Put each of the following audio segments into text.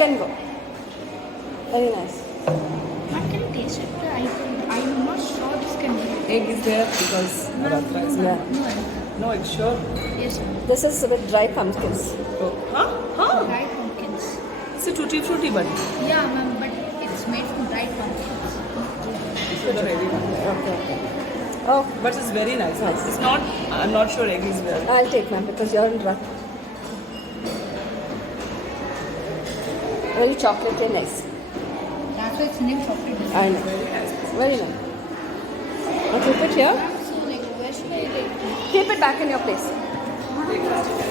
can go. Very nice. Ma'am, can you taste it? I'm not sure this can be. Egg is there because Radha is there. Yeah. No, No, it's sure. yes, ma'am. This is with dry pumpkins. Oh. Huh? Huh? Dried pumpkins. It's a tutti frutti buddy. Yeah, ma'am, but it's made from dried pumpkins. It's the heavy one. Okay. Oh, But it's very nice. Nice. It's not, I'm not sure egg is there. I'll take ma'am because you're in rush. Very chocolatey, nice. That's why it's named chocolate. I know. Very nice. Very nice. I'll keep it here. Ma'am, so like, where should I like? Keep it back in your place.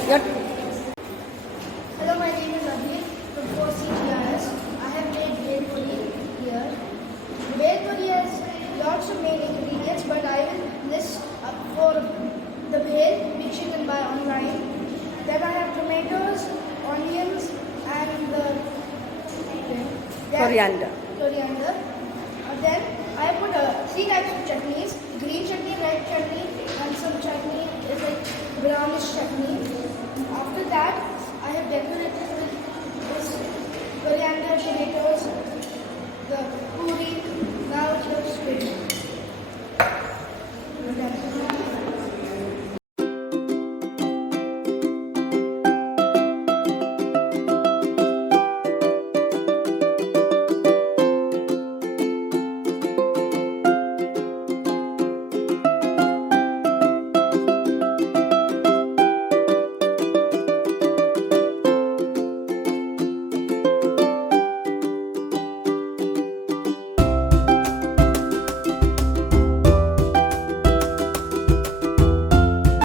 Your Hello, my name is Abhi from 4CTRS. I have made bhel puri here. Bhel puri has lots of main ingredients, but I will list up for the bhel, which you can buy online. Then I have tomatoes, onions, and the coriander. Coriander. Then I put 3 types of chutneys: green chutney, red chutney, and some chutney is like brownish chutney. After that, I have decorated with this coriander, tomatoes, the puri. Now it looks good.